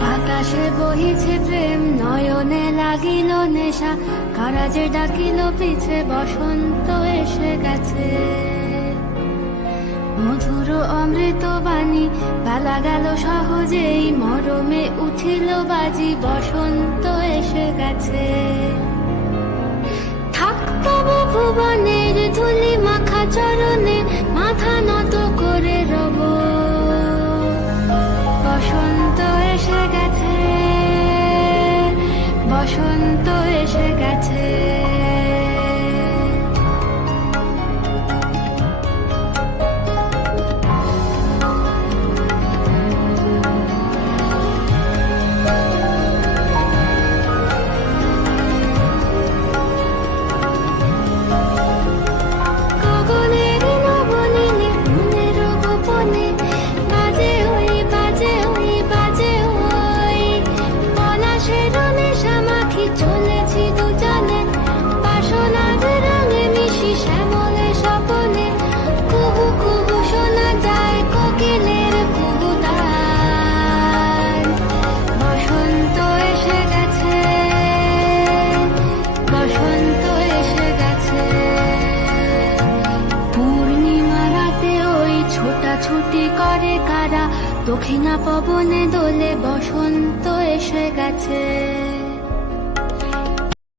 বাতাসে বহিছে প্রেম, নয়নে লাগিল নেশা, কারাজে ডাকিল পিছে, বসন্ত এসে গেছে। মধুর অমৃত বাণী, বেলা গেল সহজেই, মরমে উঠিল বাজি, বসন্ত এসে গেছে। থাক তবু ভুবনের ধুলি মাখা চরণে, মাথা নত করে রব। বসন্ত এসে গেছে, বসন্ত এসে গেছে। চলেছি দুজনে বাসনার রঙে মিশি, শ্যামলে স্বপনে কুহু কুহু শোনা যায় কোকিলের কুহুতান। বসন্ত এসে গেছে, বসন্ত এসে গেছে। পূর্ণিমা রাতে ওই ছোটাছুটি করে কারা, দক্ষিণা পবনে দোলে, বসন্ত এসে গেছে।